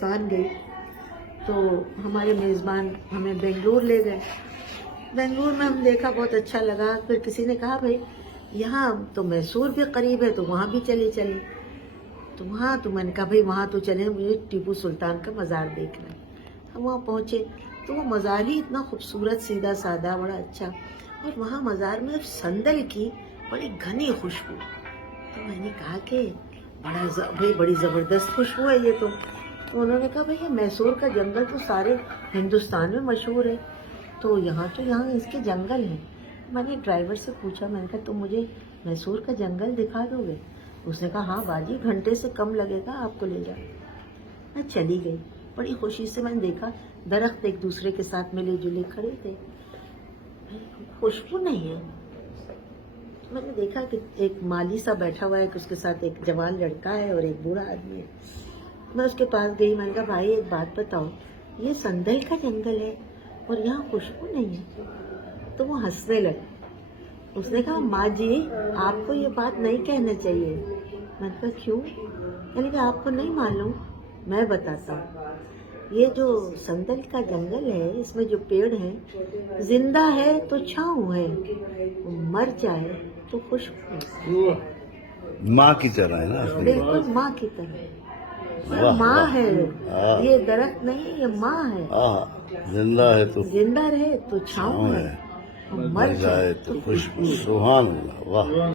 ہندوستان گئی تو ہمارے میزبان ہمیں بنگلور لے گئے. بنگلور میں ہم دیکھا، بہت اچھا لگا. پھر کسی نے کہا بھائی یہاں تو میسور بھی قریب ہے تو وہاں بھی چلے تو وہاں تو میں نے کہا بھائی وہاں تو چلیں، مجھے ٹیپو سلطان کا مزار دیکھنا ہے. ہم وہاں پہنچے تو وہ مزار ہی اتنا خوبصورت، سیدھا سادہ، بڑا اچھا. اور وہاں مزار میں سندل کی بڑی گھنی خوشبو. تو میں نے کہا کہ بھائی بڑی زبردست خوشبو ہے یہ تو انہوں نے کہا بھائی یہ میسور کا جنگل تو سارے ہندوستان میں مشہور ہے، تو یہاں اس کے جنگل ہیں. میں نے ڈرائیور سے پوچھا، میں نے کہا تم مجھے میسور کا جنگل دکھا دو گے؟ اس نے کہا ہاں باجی، گھنٹے سے کم لگے گا آپ کو لے جا. میں چلی گئی. بڑی خوشی سے میں نے دیکھا درخت ایک دوسرے کے ساتھ ملے جلے کھڑے تھے. خوشبو نہیں ہے. میں نے دیکھا کہ ایک مالی سا بیٹھا ہوا ہے کہ اس کے ساتھ ایک جوان لڑکا ہے اور ایک بوڑھا آدمی ہے. میں اس کے پاس گئی. میں نے کہا بھائی ایک بات بتاؤ، یہ سندل کا جنگل ہے اور یہاں خوشبو نہیں ہے. تو وہ ہنسنے لگا. اس نے کہا ماں جی آپ کو یہ بات نہیں کہنا چاہیے. میں نے کہا کیوں؟ یعنی کہ آپ کو نہیں معلوم؟ میں بتاتا ہوں. یہ جو سندل کا جنگل ہے اس میں جو پیڑ ہیں، زندہ ہے تو چھاؤں ہے، مر جائے تو خوشبو. ماں کی طرح ہے نا. بالکل ماں کی طرح. یہ ماں ہے، یہ درخت نہیں، یہ ماں ہے. زندہ ہے تو زندہ رہے تو چھاؤں ہے، مر جائے تو خوشبو. سبحان اللہ. واہ.